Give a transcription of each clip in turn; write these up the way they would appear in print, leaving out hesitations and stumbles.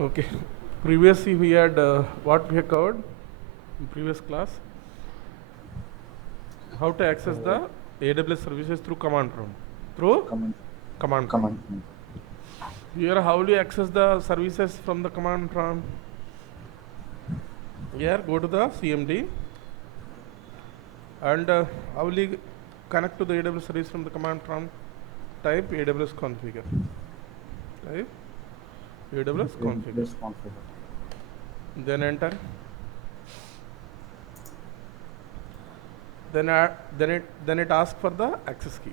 Okay. Previously we had what we have covered in previous class. How to access the AWS services through command prompt. Through Command. command prompt. Command. Here, how do you access the services from the command prompt? Here, go to the CMD and how will you connect to the AWS service from the command prompt? Type AWS configure. Type AWS configure. AWS configure. Then enter. Then it asks for the access key.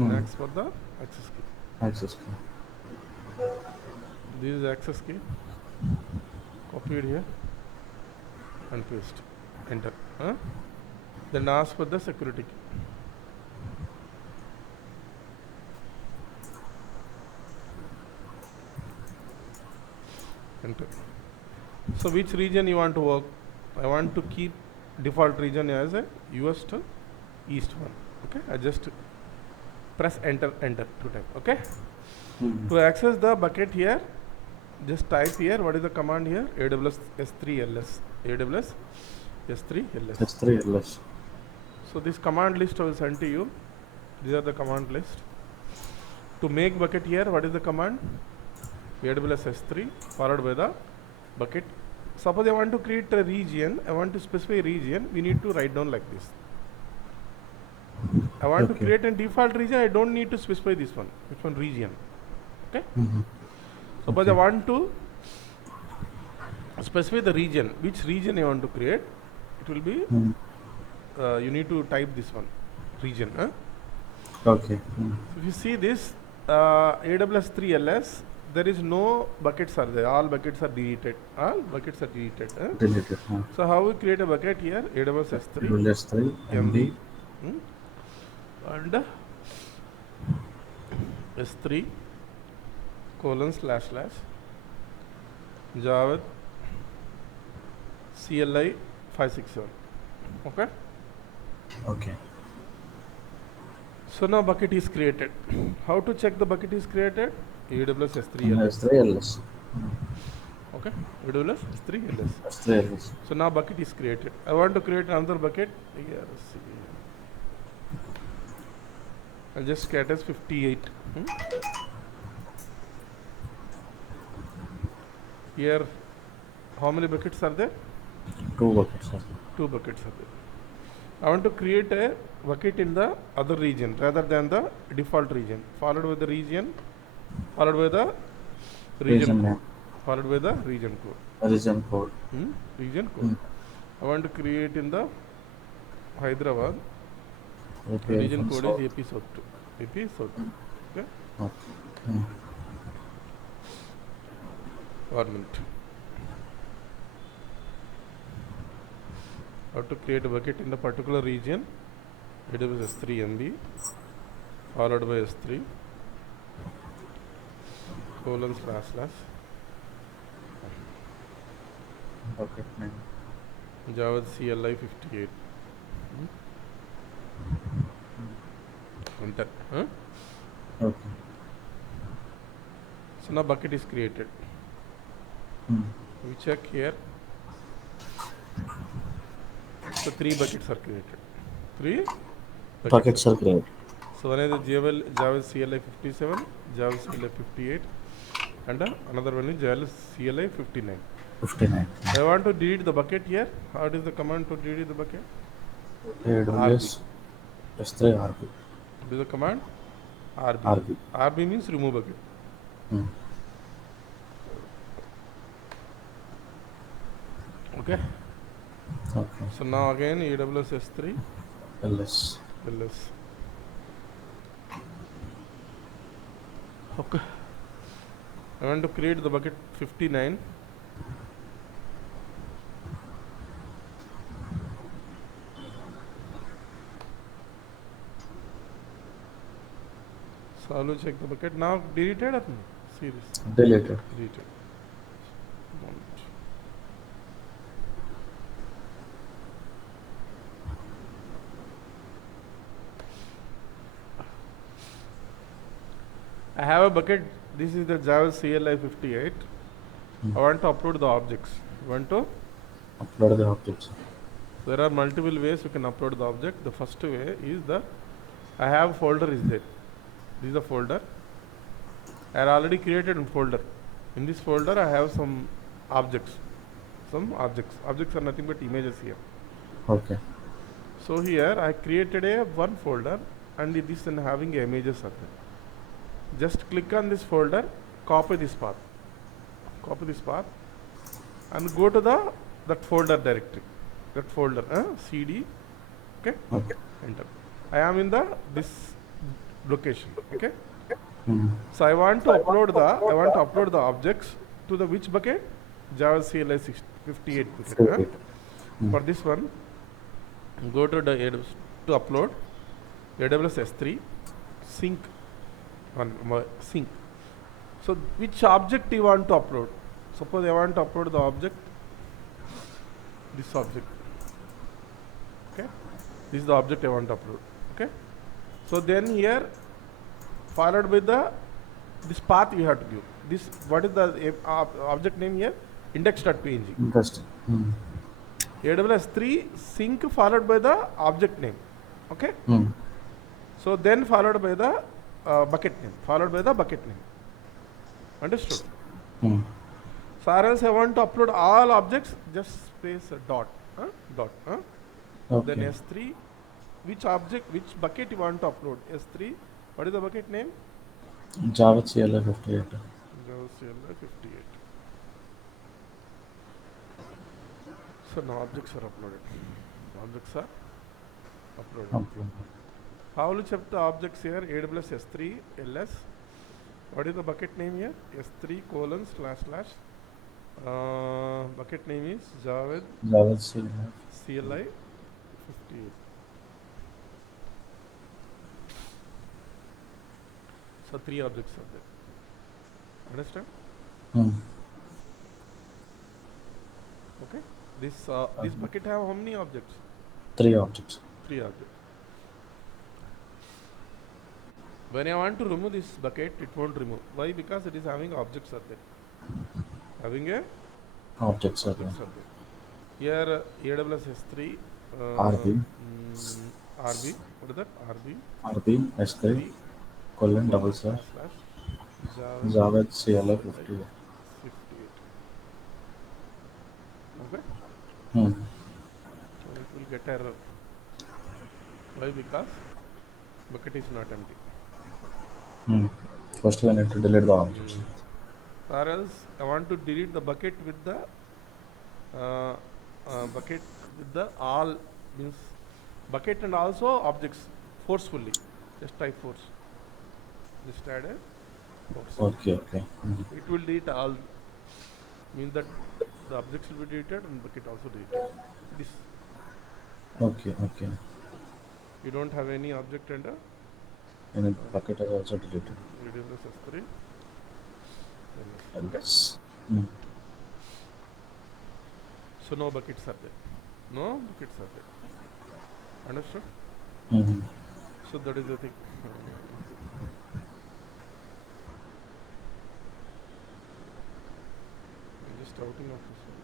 Asks for the access key. Access key. This is access key. Copy it here and paste. Enter. Then ask for the security key. Enter. So which region you want to work? I want to keep default region as a US to East one. Okay, I just press enter to type. Okay. To access the bucket here, just type here what is the command here, AWS S3 AWS S3 LS. So this command list I will send to you. These are the command list. To make bucket here, what is the command? AWS S3 followed by the bucket. Suppose I want to create a region, I want to specify a region, we need to write down like this. I want to create a default region, I don't need to specify this one. Which one? Region. Okay. Suppose I want to specify the region. Which region I want to create? It will be, you need to type this one, region. Okay. So if you see this, AWS 3LS, there is no buckets are there. All buckets are deleted. Deleted. So how we create a bucket here? AWS S3. S3 MD. And S3 / Java CLI 567. Okay. Okay. So now bucket is created. How to check the bucket is created? AWS S3 S3 Okay. AWS S3 S3 So now bucket is created. I want to create another bucket. Here, I'll just get as 58. Here, how many buckets are there? 2 buckets. 2 buckets are there. I want to create a bucket in the other region rather than the default region. Followed by the region, followed by the region code. Followed by the region code. Region code. Region code. I want to create in the Hyderabad. Okay. Region code is AP South 2. AP South 2. Okay. Government. How to create a bucket in the particular region. AWS S3 MB followed by S3 / bucket name. Java CLI 58. Enter. Okay. So now bucket is created. We check here. So 3 buckets are created. 3 buckets are created. So one is the Java CLI 57, Java CLI 58, and another one is Java CLI 59. 59. I want to delete the bucket here. How is the command to delete the bucket? AWS S3 RB. What is the command? RB. RB means remove bucket. Okay. Okay. So now again AWS S3 LS. Okay. I want to create the bucket 59. So I will check the bucket. Now deleted or no? See this. Deleted. I have a bucket. This is the Java CLI 58. I want to upload the objects. You want to? Upload the objects. There are multiple ways you can upload the object. The first way is I have folder is there. This is the folder. I have already created a folder. In this folder, I have some objects. Objects are nothing but images here. Okay. So here I created one folder, and this is having images of it. Just click on this folder, copy this path, and go to that folder directory. That folder, CD. Okay. Enter. I am in this location. Okay. So I want to upload the objects to the which bucket? Java CLI 58 bucket. For this one, go to the to upload AWS S3 sync. Sync. So which object you want to upload? Suppose I want to upload the object, this object. Okay. This is the object I want to upload. Okay. So then here, followed by this path you have to give. This, what is the object name here? Index.png. Interesting. AWS 3 sync followed by the object name. Okay. So then followed by the bucket name. Understood? So or else I want to upload all objects, just space a dot. Okay. Then S3, which bucket you want to upload? S3, what is the bucket name? Java CLI 58. Java CLI 58. So now objects are uploaded. How will you check the objects here? AWS S3 LS. What is the bucket name here? S3 : / bucket name is Java CLI 58. So 3 objects are there. Understand? Okay. This bucket have how many objects? 3 objects. 3 objects. When I want to remove this bucket, it won't remove. Why? Because it is having objects are there. Objects are there. Here AWS S3 RB. RB. What is that? RB S3 : / Java CLI 58. Okay. So it will get error. Why? Because bucket is not empty. First we need to delete the objects. Or else I want to delete the bucket with the all, means bucket and also objects forcefully. Just type force. Just add a force. Okay. It will delete all. Means that the objects will be deleted and bucket also deleted. This. Okay. You don't have any object under. And the bucket is also deleted. AWS S3. LS. So no buckets are there. Understood? So that is the thing. I'm just outing of this one.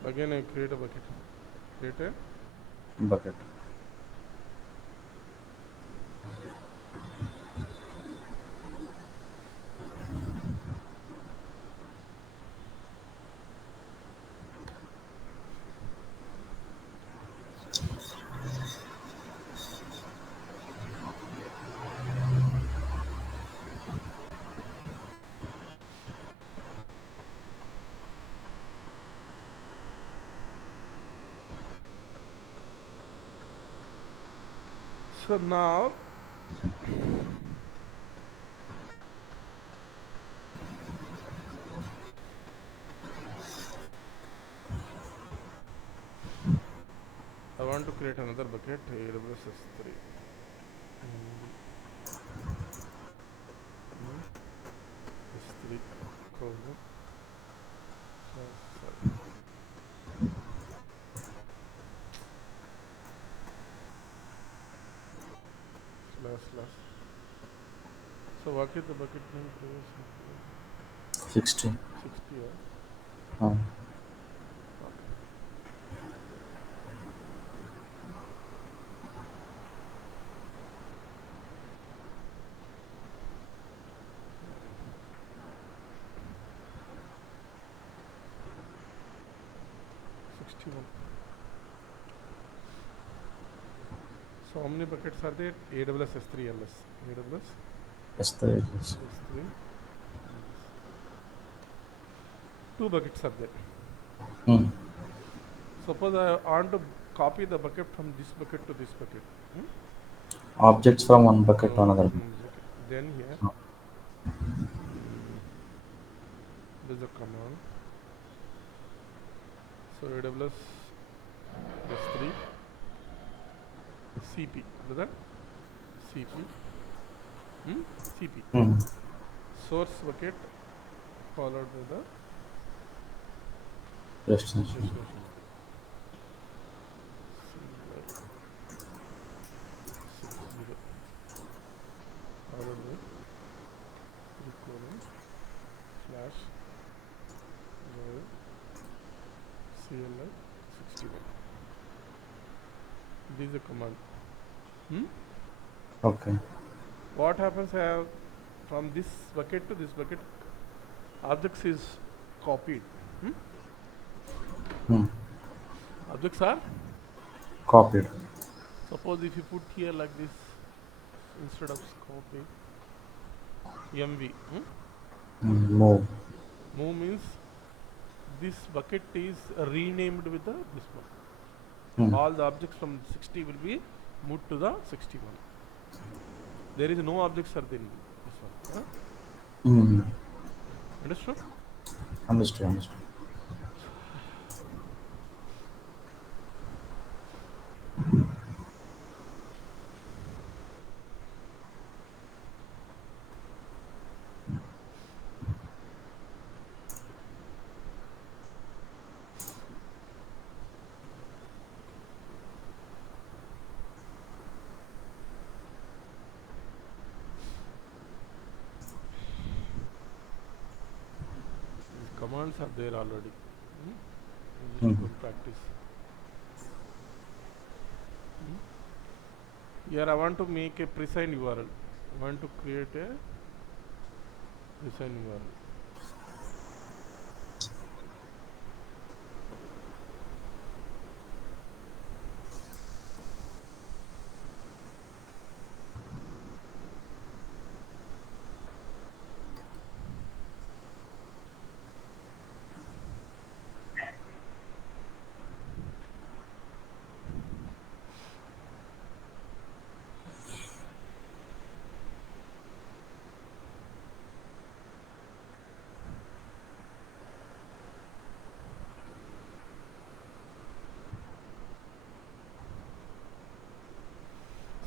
So again I create a bucket. Bucket. So now want to create another bucket, AWS S3. S3 colon sorry slash. So what is the bucket name? 60. 60 or Uh, okay. 61. So how many buckets are there? AWS S3 LS. AWS S3. S3. Two buckets are there. Hmm. Suppose I want to copy the bucket from this bucket to this bucket. Objects from one bucket to another. From this bucket. Then here, this is the command. So AWS S3 CP. What is that? CP. CP. Hmm. Source bucket followed by the Destination. destination bucket. CLI 60 followed by colon slash void CLI 61. This is the command. Okay. What happens from this bucket to this bucket, objects is copied. Hmm. Objects are, Copied. suppose if you put here like this instead of copy, MV. Move. Move means this bucket is renamed with this one. Hmm. All the objects from 60 will be moved to the 61. There is no objects are there in this one. Hmm. Understood? Understood. These commands are there already. You Hmm. just go practice. Here I want to make a precise URL. I want to create a precise URL.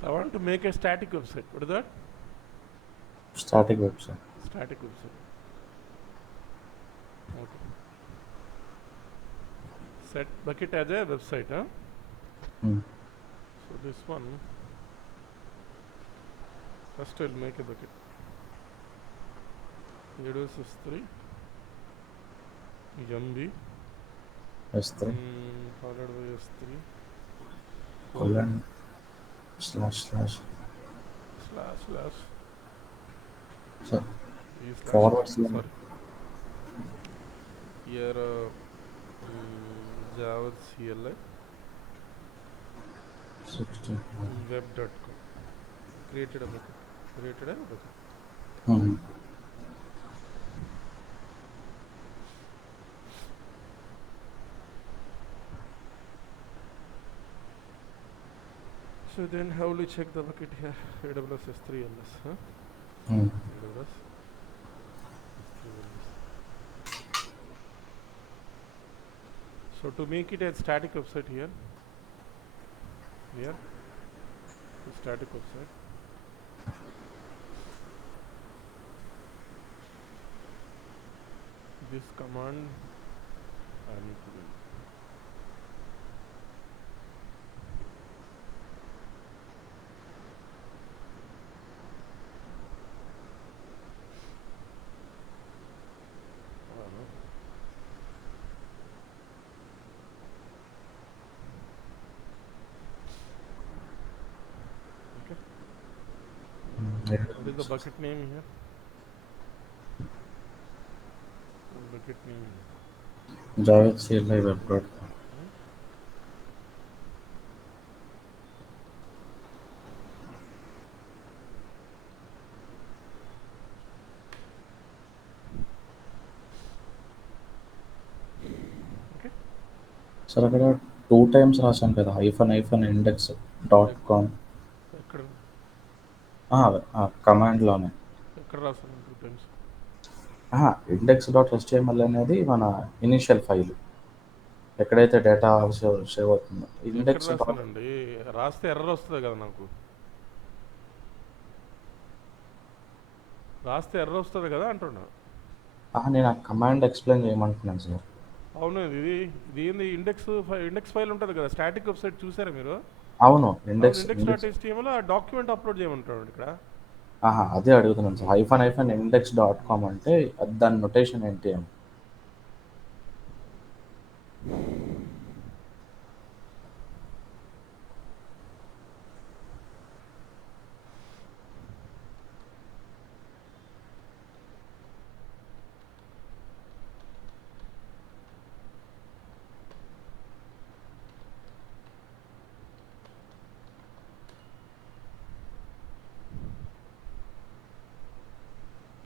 So I want to make a static website. What is that? Static website. Static website. Okay. Set bucket as a website. Hmm. So this one, first I'll make a bucket. AWS S3 MB S3. followed by S3 Colon. Slash. slash So, E slash forward sorry. slash. Here Java CLI 60. web.com. Created a bucket. Hmm. So then how will you check the bucket here? AWS S3 LS. Hmm. AWS S3 LS. So to make it a static website here, here to static website. This command I need to do. Okay. What is the bucket name here? Bucket name. Javed CLI web.com. Okay. Sir అక్కడ 2 times రాశాను కదా -index.com ఎక్కడ కమాండ్లోనే ఎక్కడ రాస్తాను 2 times? index.html అనేది మన initial file ఎక్కడైతే data save అవుతుందో ఎక్కడ ఇండెక్స్ డాట్ రాస్తానండి? రాస్తే ఎర్రర్ వస్తుంది కదా నాకు. రాస్తే ఎర్రర్ వస్తుంది కదా అంటున్నా. నేను ఆ కమాండ్ ఎక్స్ప్లెయిన్ చేయమంటున్నాను సార్. అవును, ఇది ఏంది? ఇండెక్స్ ఫైల్ ఉంటుంది కదా, స్టాటిక్ వెబ్సైట్ చూసారా మీరు? అవును అవును, ఇండెక్స్ ఇండెక్స్ index.html ఆ డాక్యుమెంట్ అప్లోడ్ చేయమంటాడు ఇక్కడ. అదే అడుగుతున్నాను సార్. -index.com అంటే దాని నొటేషన్ ఏంటి అని.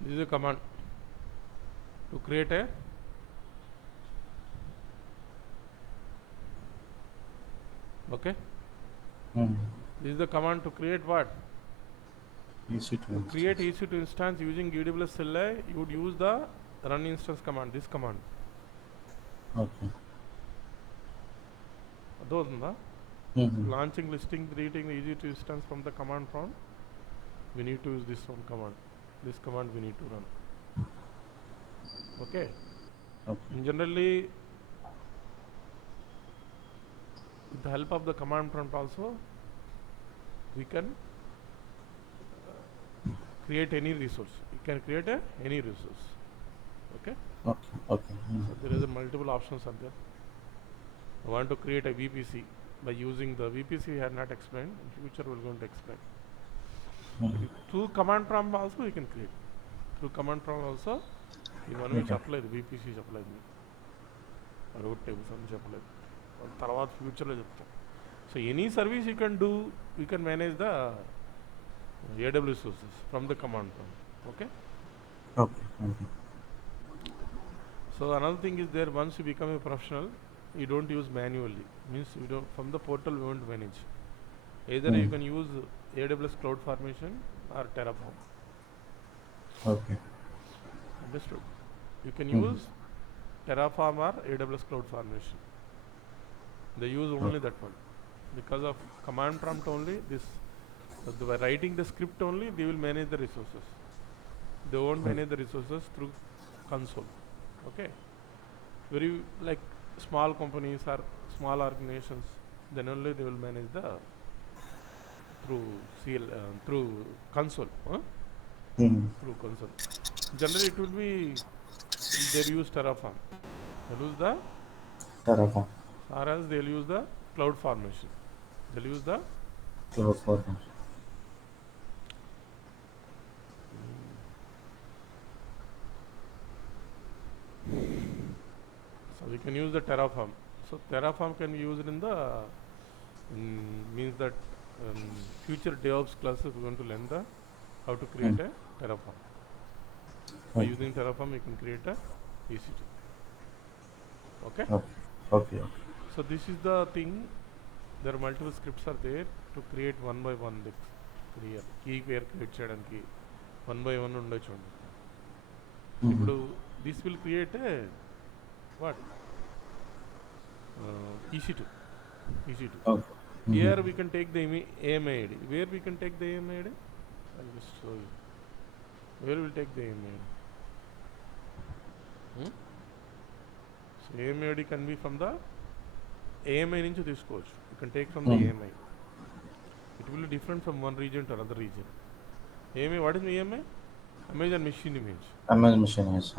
This is a command to create a okay. This is the command to create what? To create EC2 instance using AWS CLI, you would use the run instance command. This command. Okay. అదవుతుందా? Launching, listing, creating the EC2 instance from the command prompt. We need to use this one command. This command we need to run. Okay. And generally, with the help of the command prompt also, we can create any resource. You can create any resource. Okay. Okay. So there is a multiple options are there. I want to create a VPC by using the VPC we had not explained. In future we're going to explain. Through command prompt also we can create. Through command prompt also, ఇవన్నీ చెప్పలేదు, VPC చెప్పలేదు, route tables అన్నీ చెప్పలేదు, తర్వాత ఫ్యూచర్లో చెప్తాం. So any service you can do, you can manage the AWS sources from the command prompt. Okay. So another thing is there, once you become a professional, you don't use manually. Means you don't, from the portal we won't manage. Either you can use AWS Cloud Formation or Terraform. Okay. Understood? You can use Terraform or AWS Cloud Formation. They use only that one. Because of command prompt only, by writing the script only, they will manage the resources. They won't manage the resources through console. Okay. Very like small companies or small organizations, then only they will manage the through console. Through console. Generally, it will be they use Terraform. They'll use the Terraform. or else they'll use the cloud formation. They'll use the Cloud Formation. So we can use the Terraform. So Terraform can be used in the means that future DevOps classes we're going to learn the how to create a Terraform. By using Terraform, you can create a EC2. Okay. Okay. So this is the thing. There are multiple scripts are there to create one by one. Here key pair create చేయడానికి one by one ఉండే చూడండి. ఇప్పుడు this will create a what? EC2. Okay. Here we can take the AMA ID. Where we can take the AMA ID? I'll just show you. Where we'll take the AMA ID? So AMA ID can be from the AMI నుంచి తీసుకోవచ్చు. You can take from the AMI. It will be different from one region to another region. AMI, what is the AMI? Amazon machine image. Amazon machine, yes.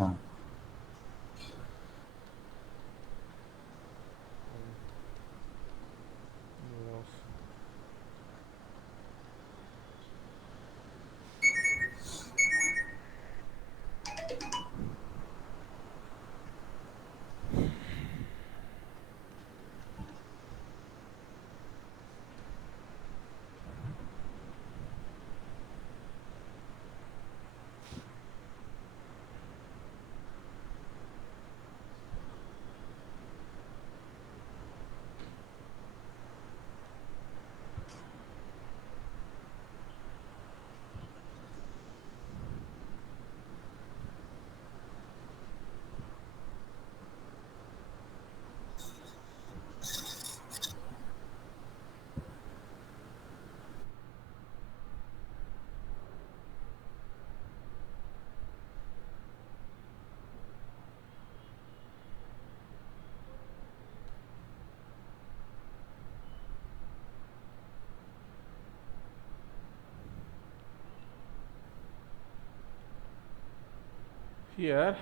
Here,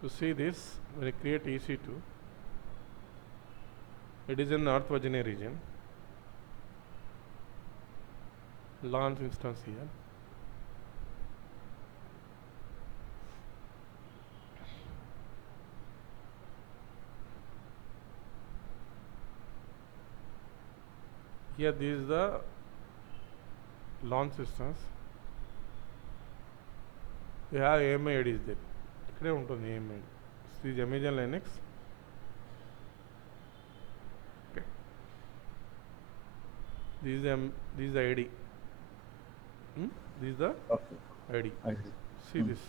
you see this, when I create EC2, it is in North Virginia region. Launch instance here. Here, this is the launch instance. We have AMI ID is there. ఇక్కడే ఉంటుంది AMI ID. This is Amazon Linux. Okay. This is the ID. This is the ID. See this.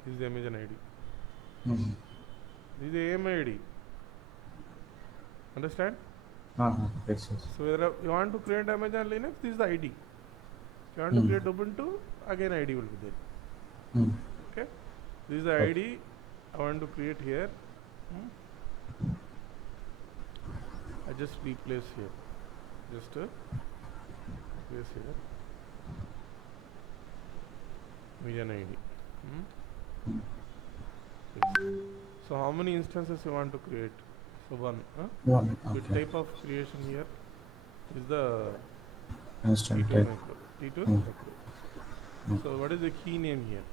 This is the Amazon ID. This is the AMI ID. Understand? Yes. So whether you want to create Amazon Linux, this is the ID. If you want to create Ubuntu, again ID will be there. Okay, this is the ID I want to create here. I just replace here. Just place here. Vision ID. So how many instances you want to create? So one. The type of creation here is the Instant T2 type. micro. T2 micro. So what is the key name here?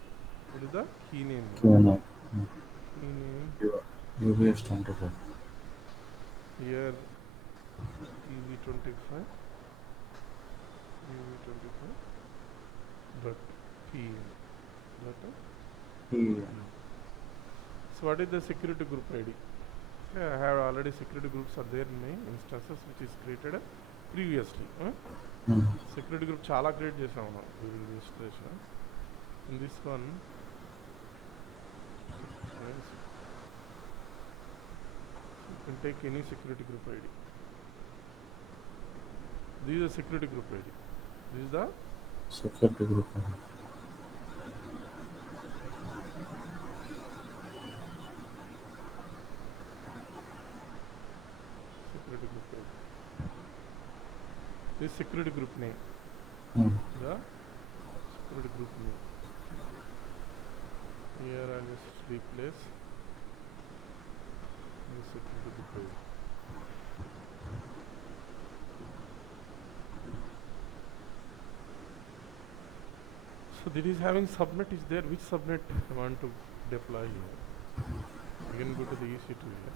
What is the key name? Key name. Key name UBS 25. here EV25 EV25 dot PM dot So what is the security group ID? Yeah, I have already security groups are there in my instances which is created previously. Security group chala create చేసాము మనం registration. In this one you can take any security group ID. This is a security group ID. This is the security group. Security group ID. This security group name. The security group name. Here I'll just replace the security group ID. So this is having subnet is there. Which subnet I want to deploy here? Again go to the EC2 here.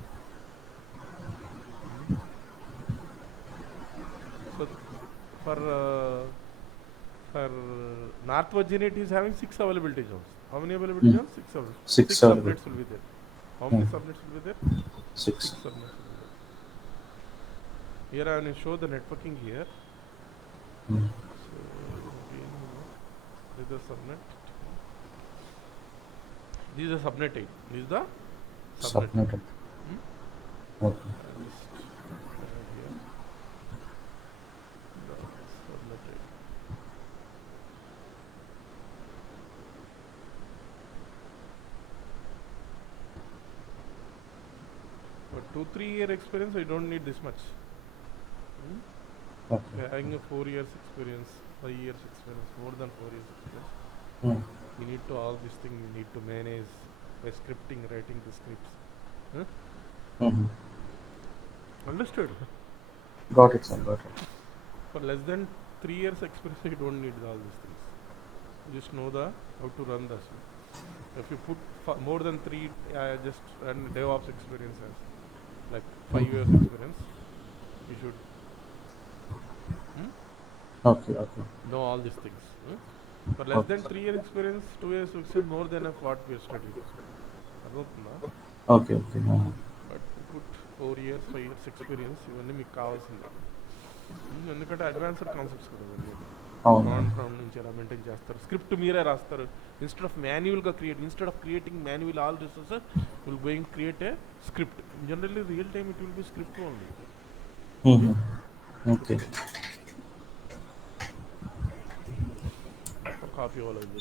So for North Virginia it is having 6 availability zones. How many availability zones? 6 availability. 6 subnets will be there. How many subnets will be there? 6 subnets will be there. Here I will show the networking here. So again, this is the subnet. This is the subnet 8. This is the subnet. Okay. Just 2-3 year experience, I don't need this much. Hmm? Okay. Having a 4 years experience, 5 years experience, more than 4 years experience, Mm. you need to all these things you need to manage by scripting, writing the scripts. Huh? Mm-hmm. Understood? Got it, sir. Got it. For less than 3 years experience, you don't need all these things. You just know the how to run the system. If you put more than three, just run DevOps experiences, like 5 years Mm-hmm. experience, you should hmm, Okay. Okay. know all these things. For less Okay, than sir. 3 year experience, 2 years experience, more than enough what we have studied. అర్థమవుతుందా? Okay. Okay. But put 4 years 5 years experience ఇవన్నీ మీకు కావాల్సిందే. ఎందుకంటే advanced concepts కదా ఇవన్నీ. అవును. Non from నుంచి ఎలా మెయింటైన్ చేస్తారు, స్క్రిప్ట్ మీరే రాస్తారు. ఇన్స్టెడ్ ఆఫ్ మాన్యువల్గా create, instead of creating manual all resources will going create a script. Generally real time it will be script only. Mm-hmm. Okay. Copy అవ్వలేదు.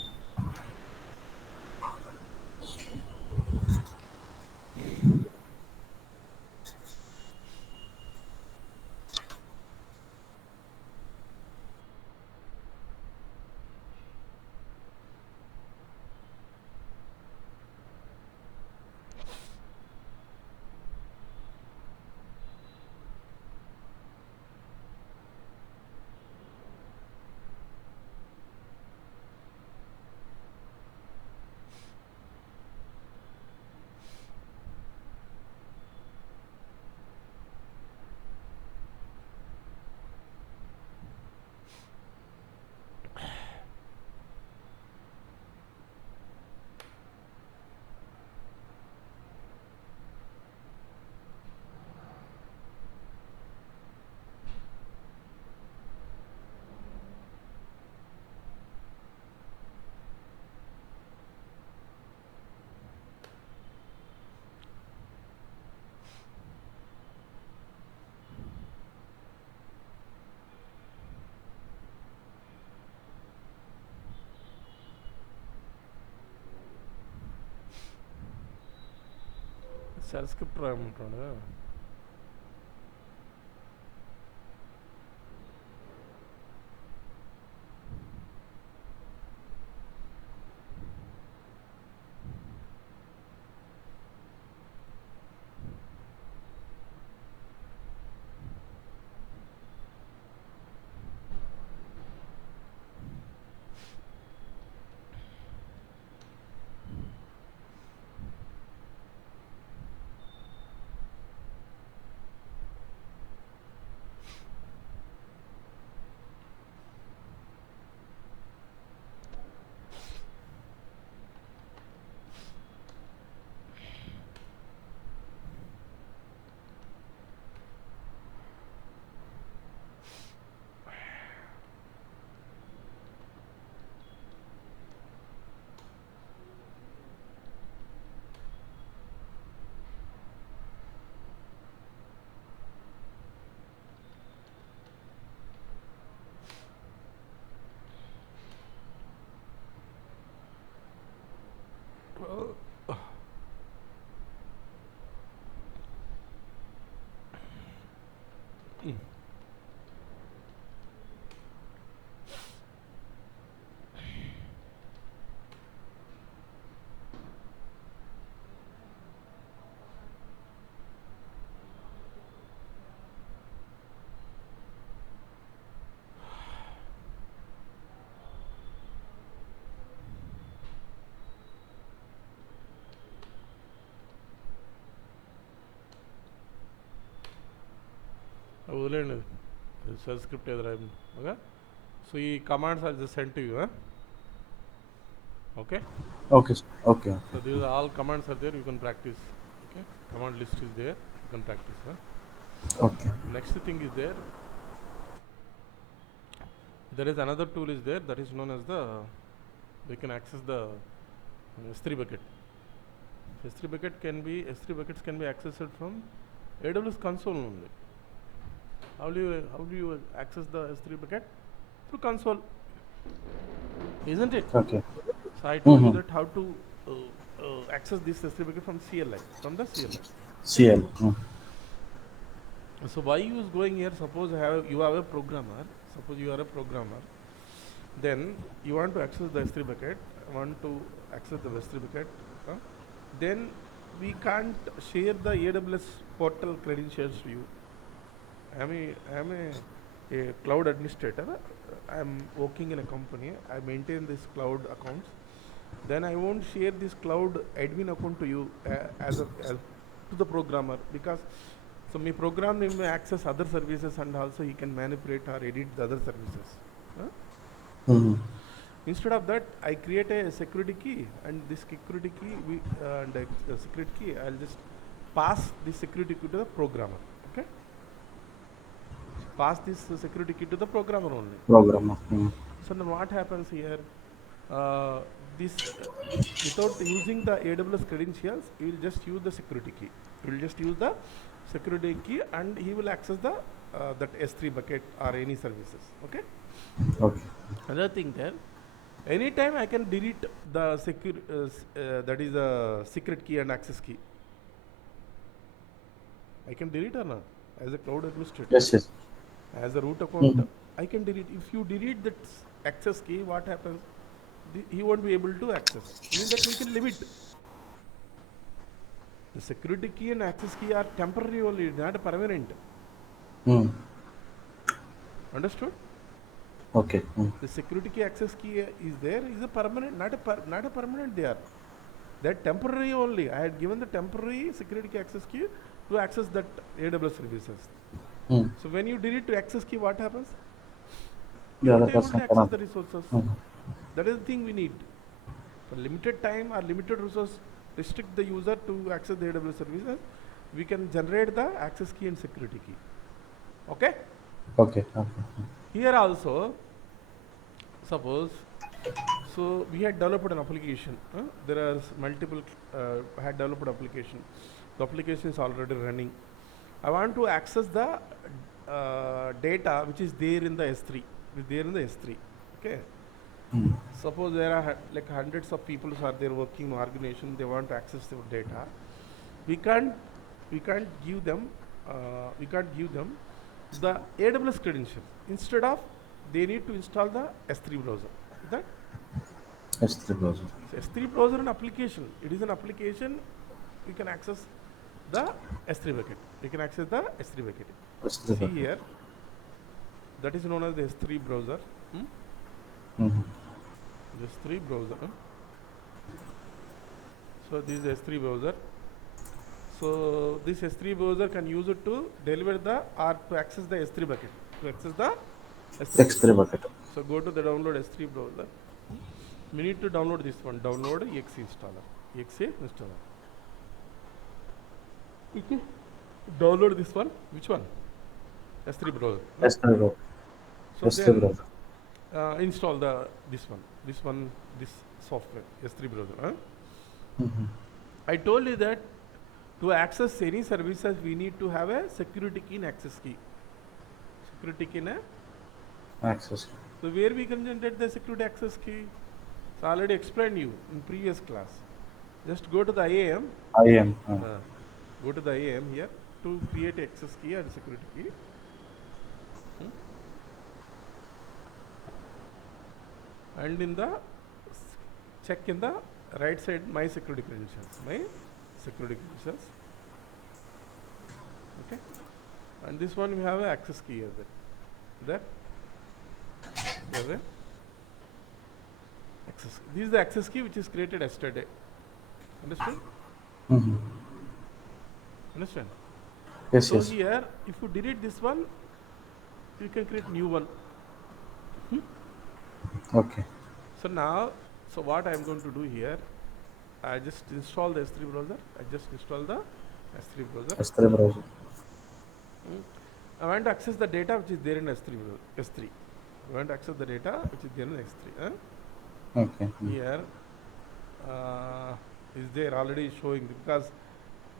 సెల్ స్క్రిప్ట్ రాయమంటాడు. వదిలేండి, shell script ఏది రాయండి. Okay, so ఈ commands are just send to you. Okay, Okay, sir. Okay. So these all commands are there, you can practice. Okay, command list is there, you can practice. Okay. Next thing is there, there is another tool is there that is known as the, we can access the S3 bucket. S3 bucket can be, S3 buckets can be accessed from AWS console only. How do you access the S3 bucket? Through console, isn't it? Okay. So I told you Mm-hmm. that how to access this S3 bucket from CLI, from the CLI. CL. Mm. So why you is going here? Suppose you have a programmer. Suppose you are a programmer. Then you want to access the S3 bucket. Want to access the S3 bucket. Then we can't share the AWS portal credentials to you. I'm a cloud administrator. I'm working in a company. I maintain this cloud accounts. Then I won't share this cloud admin account to you as to the programmer, because so my program may access other services and also he can manipulate or edit the other services. Huh? Mm-hmm. Instead of that, I create a security key, and this security key and the secret key I'll just pass this security key to the programmer. Okay, pass this security key to the programmer only. Programmer. So now what happens here? Uh, this without using the AWS credentials, you will just use the security key. You will just use the security key, and he will access the that S3 bucket or any services. Okay. Okay. Another thing there, anytime I can delete the that is a secret key and access key. I can delete or not as a cloud administrator. Yes, yes. As a root account, I can delete. If you delete that access key, what happens? He won't be able to access. Means that we can limit. The security key and access key are temporary only, not permanent. Mm. Understood? Okay. The security key access key is there, is a permanent, not a permanent they are. They're temporary only. I had given the temporary security key access key to access that AWS services. So when you delete to access key, what happens? You won't be able to access the resources. That is the thing we need. For limited time or limited resource, restrict the user to access the AWS services. We can generate the access key and security key. Okay? Okay. Here also, suppose, so we had developed an application. There are multiple, had developed application. The application is already running. I want to access the data which is there in the S3. Okay. Suppose there are like hundreds of people are there working in organization. They want to access their data. We can't give them the AWS credentials. Instead of, they need to install the S3 browser. Is that? S3 browser. So S3 browser is an application. It is an application. We can access the S3 bucket. We can access the S3 bucket. See here. That is known as the S3 browser. S3 browser. So this is S3 browser. So this S3 browser can use it to deliver the or to access the S3 bucket. To access the S3 bucket. So go to the download S3 browser. We need to download this one. Download exe installer. Exe installer. Okay. Download this one. Which one? S3 browser. S3 browser. So S3 browser. Install this software S3 browser. I told you that to access any services we need to have a security key and access key. Security key and access. So where we can generate the security access key? So I already explained you in previous class. Just go to the IAM. Go to the IAM here to create access key and security key. And in the check in the right side my security credentials. Okay. And this one we have an access key here. There. Access. This is the access key which is created yesterday. Understand? Understand? Yes, so yes. Here, if you delete this one, you can create new one. Okay. So now, so what I am going to do here, I just install the S3 browser. S3 browser. I want to access the data which is there in S3. I want to access the data which is there in S3. Okay. Here is there already showing, because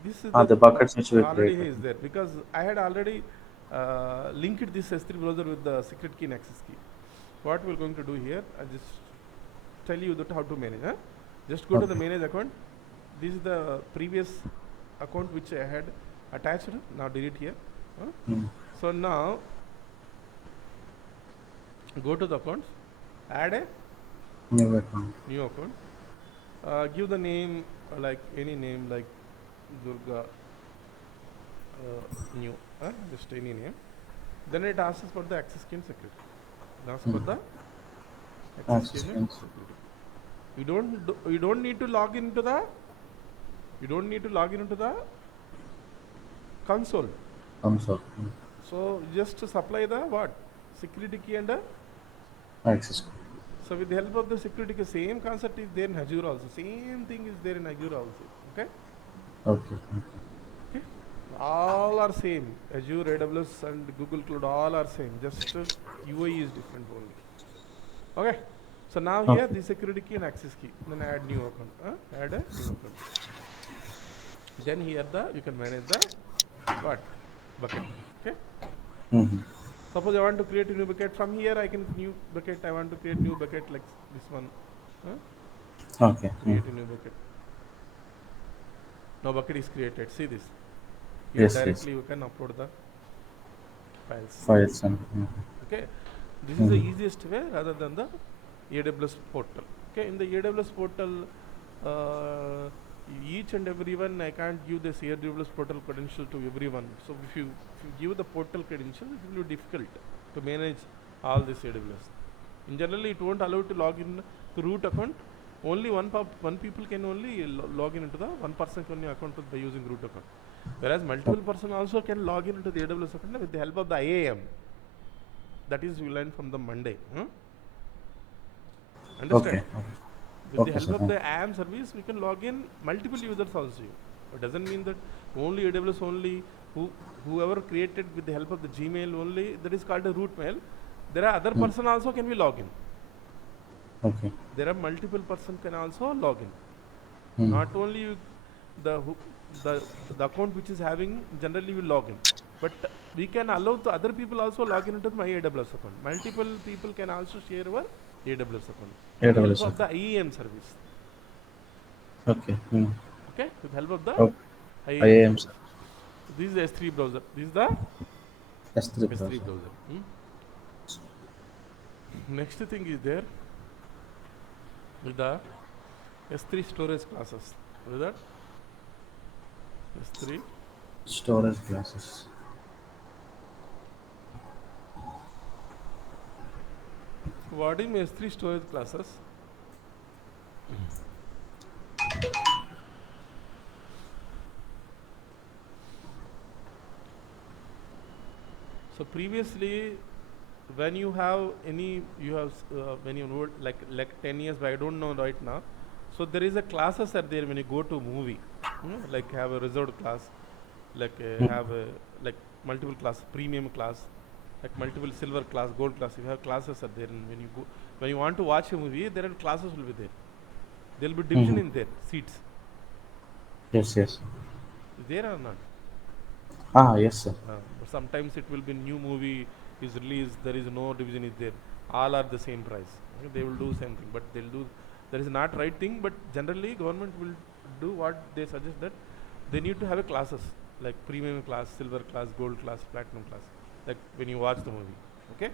this is the buckets which we already created. is there, because I had already linked this S3 browser with the secret key and access key. What we're going to do here, I just tell you that how to manage. Just go to the manage account. This is the previous account which I had attached. Now delete here. Huh? Mm. So now go to the accounts, add a New account. new account, give the name like any name like Durga new, just any name. Then it asks us for the access key and security. It asks for Mm. the access key Access and keys. security. You don't need to log into the console. Comes up. Mm. So just supply the what security key and Access key. so with the help of the security key, same concept is there in Azure also. Same thing is there in Azure also. Okay. Okay. Okay. All are same. Azure, AWS, and Google Cloud all are same. Just UI is different only. Okay. So now here Okay. the security key and access key. Then add new account. Add a new account. Then here you can manage the what bucket. Okay. Mm-hmm. Suppose I want to create a new bucket from here. I can new bucket. I want to create new bucket like this one. Huh? Okay. Mm. Create a new bucket. Now bucket is created. See this. Here Yes. Yes. directly you can upload the files. Files and. Okay. This is the Mm-hmm. easiest way rather than the AWS portal. Okay. In the AWS portal, uh, each and everyone I can't give this AWS portal credential to everyone. So if you give the portal credential, it will be difficult to manage all this AWS. In generally, it won't allow you to log in to root account. Only one people can only log in into the one person can only account by using root account. Whereas multiple person also can log in into the AWS account with the help of the IAM. That is we learned from the Monday. Understand? Okay. With the Okay, help sir. of the IAM service, we can log in multiple users also. It doesn't mean that only AWS only whoever created with the help of the Gmail only, that is called a root mail. There are other Mm. person also can be log in. Okay. There are multiple person can also log in. Mm. Not only the the account which is having generally will log in, but we can allow the other people also log in into my AWS account. Multiple people can also share our AWS account with the help AWS. of the IAM service. Okay. Mm. Okay, with help of the Oh, IAM IAM, service. sir. So this is S3 browser. This is the S3 S3 browser. browser. Next thing is there with the S3 storage classes. What is that? S3. Storage classes. What is S3 storage classes? So previously, when you have any, you have when you know like 10 years, but I don't know right now. So there is a classes are there when you go to movie, like have a reserved class, like Mm. have a like multiple class, premium class, like multiple silver class, gold class. You have classes are there, and when you go, when you want to watch a movie, there are classes will be there. There will be division Mm-hmm. in there, seats. Yes. Yes. Is there or not? Ah. Yes, sir. But sometimes it will be new movie is released. There is no division is there. All are the same price. Okay, they will do same thing, but they'll do. That is not right thing. But generally, government will do what they suggest that they need to have a classes like premium class, silver class, gold class, platinum class. Like when you watch the movie. Okay.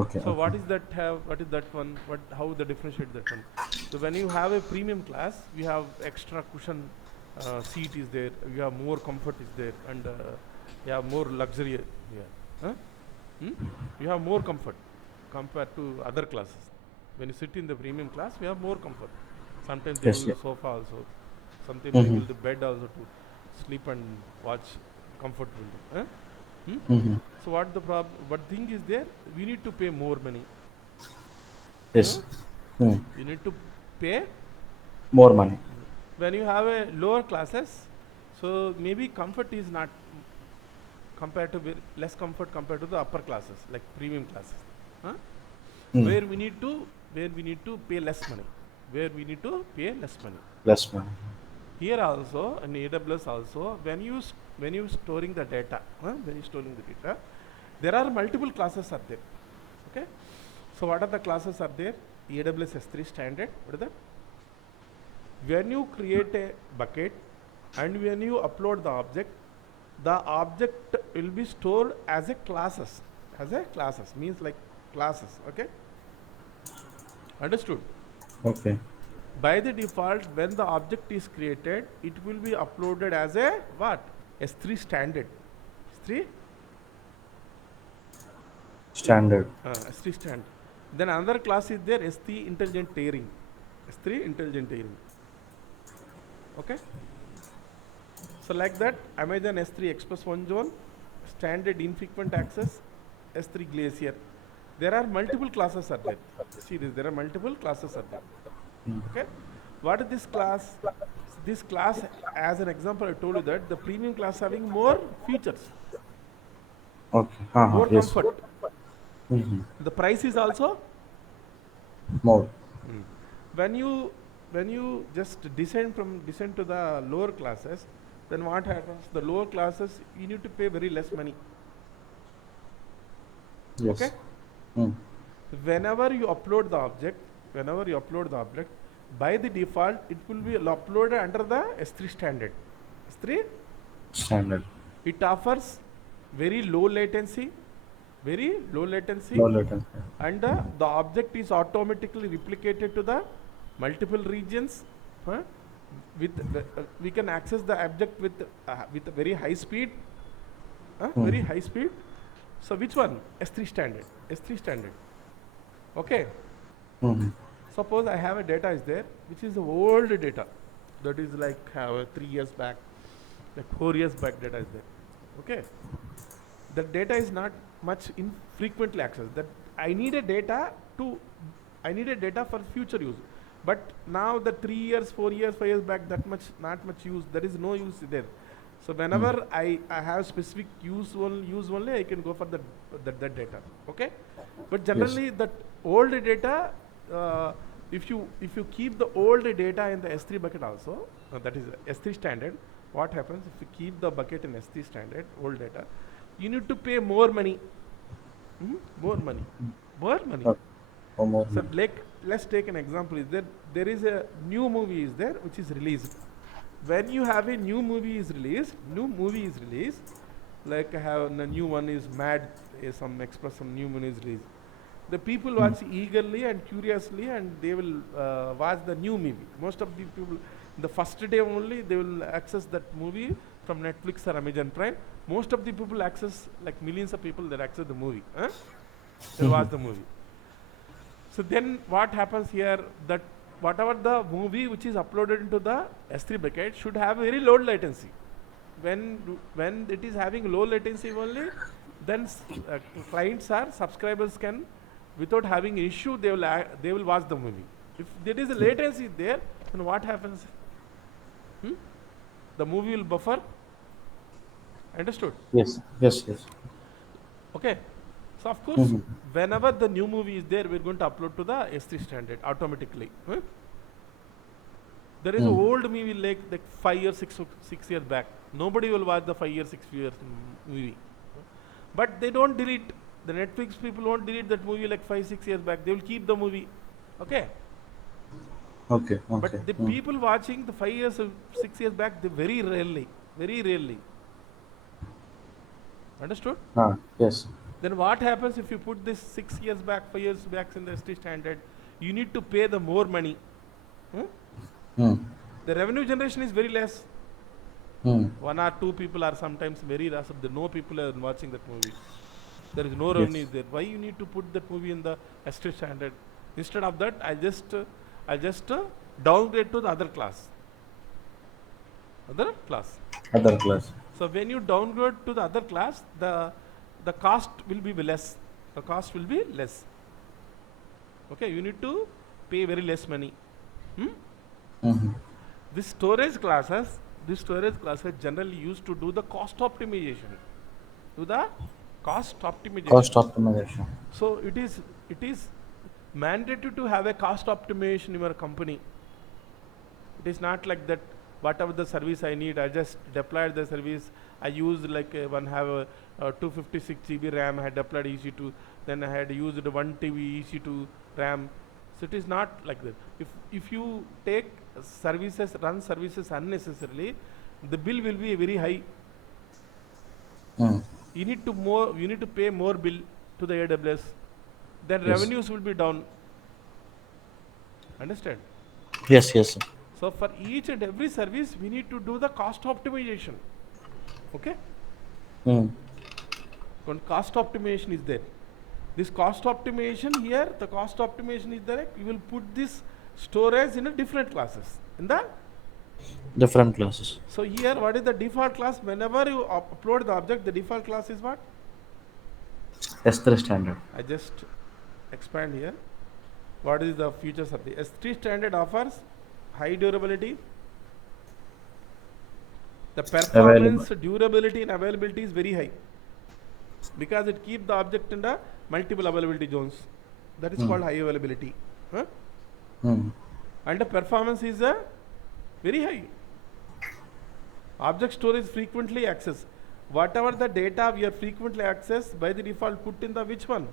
Okay. So Okay. what is that have? What is that one? What how they differentiate that one? So when you have a premium class, you have extra cushion seat is there. You have more comfort is there, and you have more luxury here. Huh? Hmm? You have more comfort compared to other classes. When you sit in the premium class, we have more comfort. Sometimes they Yes. give Yeah. the sofa also. Sometimes they Mm-hmm. give the bed also to sleep and watch comfortably. Huh? Hmm? Mm-hmm. So what the problem? What thing is there? We need to pay more money. Huh? Yes. Mm. You need to pay More money. when you have a lower classes. So maybe comfort is not compared to less comfort compared to the upper classes like premium classes. Huh? Mm. Where we need to pay less money. Where we need to pay less money. Less money. Here also in AWS also when you storing the data, when you storing the data, there are multiple classes are there. Okay. So what are the classes are there? AWS S3 standard. What is that? When you create a bucket and when you upload the object, the object will be stored as a classes. As a classes means like classes. Okay, understood? Okay. By the default, when the object is created, it will be uploaded as a what? S3 standard. S3 Standard. S3 standard. Then another class is there, S3 intelligent tiering. S3 intelligent tiering. Okay. So like that, Amazon S3 Express One Zone, standard infrequent access, S3 Glacier. There are multiple classes are there. See this, there are multiple classes are there. Okay. What is this class? This class, as an example, I told you that the premium class having more features, Okay. more Yes. comfort. Mm-hmm. The price is also More. when you just descend to the lower classes, then what happens? The lower classes you need to pay very less money. Okay. Yes. Mm. Whenever you upload the object, by the default it will be uploaded under the S3 standard. S3, Standard. it offers very low latency, Low latency. and the object is automatically replicated to the multiple regions. huh? We can access the object with a very high speed, very high speed. So which one? S3 standard. S3 standard. Okay. Mm-hmm. Suppose I have a data is there, which is the old data, that is like 3 years back, like 4 years back data is there. Okay. The data is not much infrequently accessed. That I need a data for future use. But now the 3 years, 4 years, 5 years back, that much not much use. There is no use there. So whenever I have specific use only, I can go for that data. Okay. But generally that old data, if you keep the old data in the S3 bucket also, that is S3 standard, what happens if you keep the bucket in S3 standard, old data, you need to pay more money. More money. More money. Or more. So let's take an example. There is a new movie is there which is released. When you have a new movie is released, like I have the new one is Mad, some new movie is released. The people watch eagerly and curiously, and they will watch the new movie. Most of the people, the first day only, they will access that movie from Netflix or Amazon Prime. Most of the people access, like millions of people that access the movie. They watch the movie. So then what happens here, that whatever the movie which is uploaded into the S3 bucket should have very low latency. When it is having low latency only, then clients or subscribers can, without having issue, they will watch the movie. If there is a latency there, then what happens? The movie will buffer. Understood? Yes. Okay. So of course, whenever the new movie is there, we're going to upload to the S3 standard automatically. There is an old movie like 5 years, 6 years back. Nobody will watch the 5 years, 6 years movie. But they don't delete. The Netflix people won't delete that movie like 5, 6 years back. They will keep the movie. Okay. Okay. But the people watching the 5 years, 6 years back, they very rarely. Understood? Yes. Then what happens if you put this 6 years back, 5 years back in the ST standard? You need to pay the more money. The revenue generation is very less. 1 or 2 people are sometimes very less. No people are watching that movie. There is no revenue there. Why you need to put that movie in the ST standard? Instead of that, I just downgrade to the other class. Other class. So when you downgrade to the other class, the cost will be less. Okay, you need to pay very less money. These storage classes generally used to do the cost optimization. So it is mandatory to have a cost optimization in your company. It is not like that. Whatever the service I need, I just deployed the service. I used like one have a 256 GB RAM. I had deployed EC2. Then I had used 1 TB EC2 RAM. So it is not like that. If you take run services unnecessarily, the bill will be very high. Mm. You need to pay more bill to the AWS, then Yes. revenues will be down. Understand? Yes. Yes. Sir. So for each and every service, we need to do the cost optimization. Okay? Mm. When cost optimization is there. This cost optimization here, the cost optimization is there. You will put this storage in a different classes. In the Different classes. so here, what is the default class? Whenever you upload the object, the default class is what? S3 standard. I just expand here. What is the features of the S3 standard offers? High durability. The Available. performance, durability and availability is very high because it keeps the object in the multiple availability zones. That is Mm. called high availability. Huh? Mm. And the performance is very high. Object storage frequently accessed. Whatever the data we are frequently accessed, by the default put in the which one?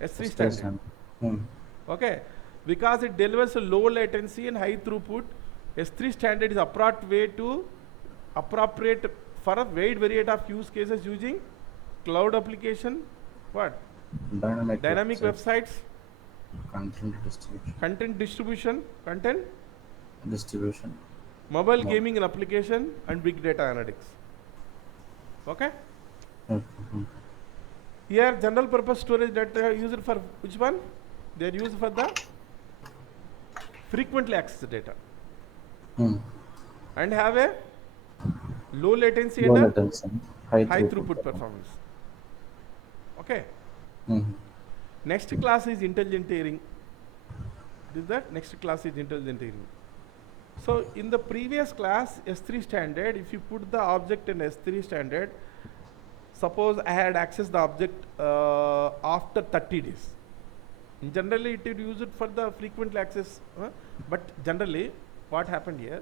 S3 S3 standard. standard. Mm. Okay, because it delivers a low latency and high throughput, S3 standard is appropriate for a wide variety of use cases using cloud application, what? Dynamic Dynamic website. websites, Content distribution. content distribution, content, Distribution. mobile Mo- gaming and application, and big data analytics. Okay? Okay. Mm. Here, general purpose storage data are used for which one? They are used for the frequently accessed data Mm. and have a low latency Low and a latency. High high throughput. throughput performance. Okay. Mm. Next class is intelligent tiering. What is that? Next class is intelligent tiering. So in the previous class, S3 standard, if you put the object in S3 standard, suppose I had accessed the object after 30 days. Generally, it is used for the frequently access, but generally, what happened here?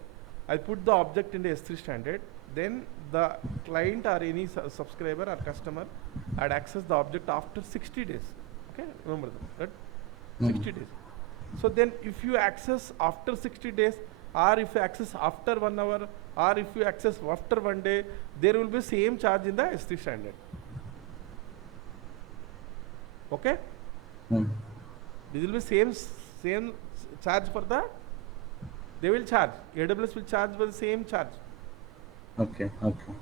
I put the object in the S3 standard, then the client or any subscriber or customer had accessed the object after 60 days. Okay, remember that, right? 60 days. So then, if you access after 60 days, or if you access after 1 hour, or if you access after 1 day, there will be same charge in the S3 standard. Okay? Mm. This will be same charge for the, they will charge, AWS will charge for the same charge Okay. Okay.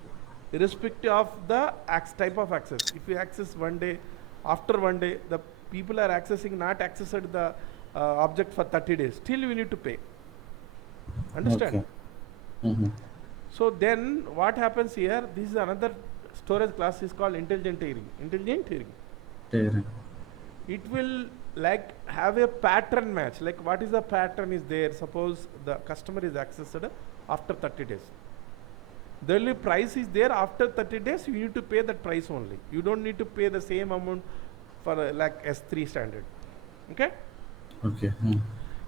irrespective of the type of access. If you access 1 day, after 1 day the people are accessing not accessed the object for 30 days, still you need to pay. Understand? Okay. Mm-hmm. So then what happens here, this is another storage class is called intelligent tiering. Intelligent tiering. Tiering. It will like have a pattern match. Like what is the pattern is there? Suppose the customer is accessed after 30 days. The only price is there after 30 days, you need to pay that price only. You don't need to pay the same amount for like S3 standard. Okay? Okay. Mm.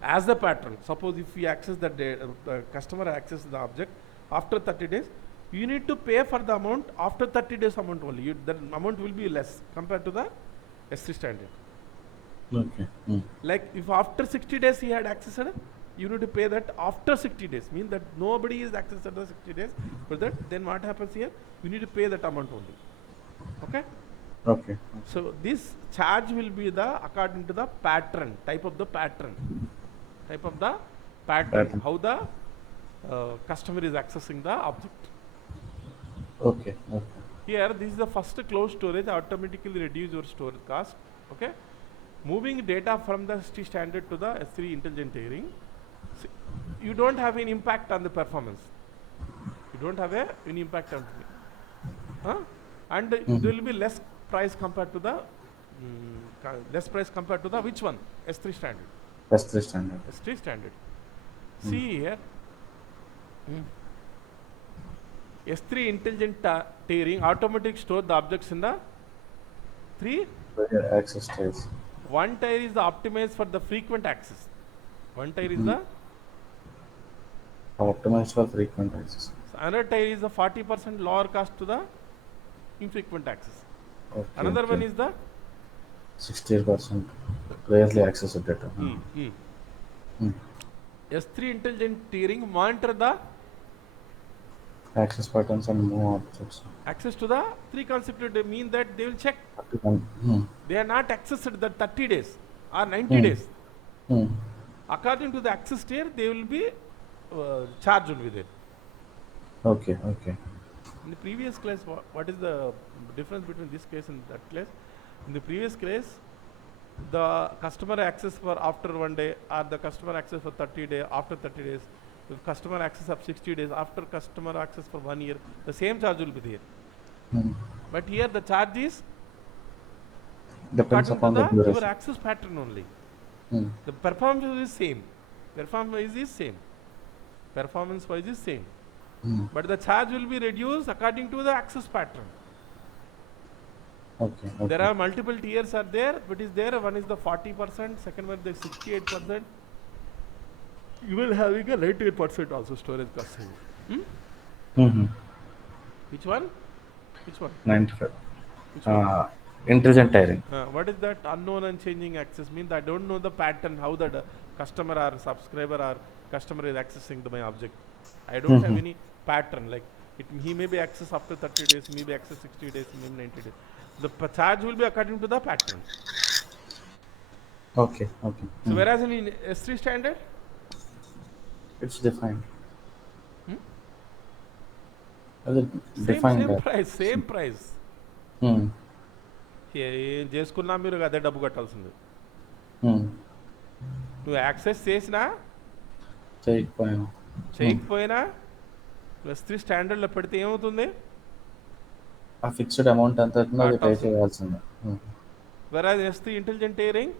As the pattern. Suppose if we access the customer accesses the object after 30 days, you need to pay for the amount after 30 days amount only. The amount will be less compared to the S3 standard. Okay. Mm. Like if after 60 days he had accessed, you need to pay that after 60 days. Mean that nobody is accessed the 60 days. For that, then what happens here? You need to pay that amount only. Okay? Okay. So this charge will be the according to the pattern, type of the pattern. Type of the pattern. How the customer is accessing the object. Okay. Okay. Here, this is the first cloud storage, automatically reduce your storage cost. Okay? Moving data from the S3 standard to the S3 intelligent tiering, you don't have any impact on the performance. You don't have any impact on it. Huh? And there will be less price compared to the which one? S3 standard. S3 standard. S3 standard. See here. S3 intelligent tiering automatic store the objects in the 3. Where access stays. One tier is the optimized for the frequent access. One tier is the Optimized for frequent access. another tier is the 40% lower cost to the infrequent access. Okay. Another one is the 60% rarely accessed data. S3 intelligent tiering monitor the Access patterns and move objects. Access to the 3 consecutive day mean that they will check. Hmm. They are not accessed the 30 days or 90 Hmm. days. Hmm. According to the access tier, they will be charged will be there. Okay. Okay. In the previous class, what is the difference between this case and that class? In the previous case, the customer access for after 1 day or the customer access for 30 days, after 30 days, the customer access of 60 days, after customer access for 1 year, the same charge will be there. Hmm. But here the charge is Depends according to upon the the your duration. access pattern only. Hmm. The performance is same. Performance is same. Performance wise is same. Hmm. But the charge will be reduced according to the access pattern. Okay. There Okay. are multiple tiers are there, but is there one is the 40%, second one the 68%. You will having a 98% also storage cost saving. Hmm? Mm-hmm. Which one? Which one? 95. Which one? Intelligent tiring. What is that unknown and changing access mean? I don't know the pattern how the customer or subscriber or customer is accessing my object. I don't have Mm-hmm. any pattern like he may be accessed after 30 days, he may be accessed 60 days, maybe 90 days. The charge will be according to the pattern. Okay. Okay. So Hmm. whereas in S3 standard, It's defined. hmm? As a defined. Same price, same price. Hmm. ఏం చేసుకున్నా మీరు అదే డబ్బు కట్టాల్సింది. Hmm. నువ్వు access చేసినా చేయకపోయాను. చేయకపోయినా S3 స్టాండర్డ్లో పెడితే ఏమవుతుంది? ఆ ఫిక్స్డ్ అమౌంట్ ఎంత అవుతుందో అది పే కట్టాల్సింది. చేయాల్సిందే. Whereas S3 intelligent tiering,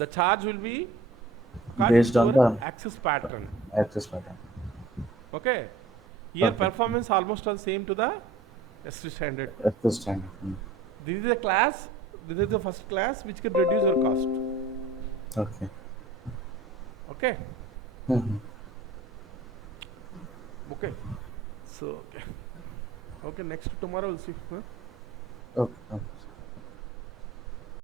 the charge will be according Based to on your the access pattern. access pattern. Okay. Here Okay. performance almost all same to the S3 standard. Access standard. Hmm. This is a class, this is the first class which can reduce your cost. Okay. Okay. Mm-hmm. Okay. So okay. Okay, next tomorrow we'll see. Huh? Okay. Okay.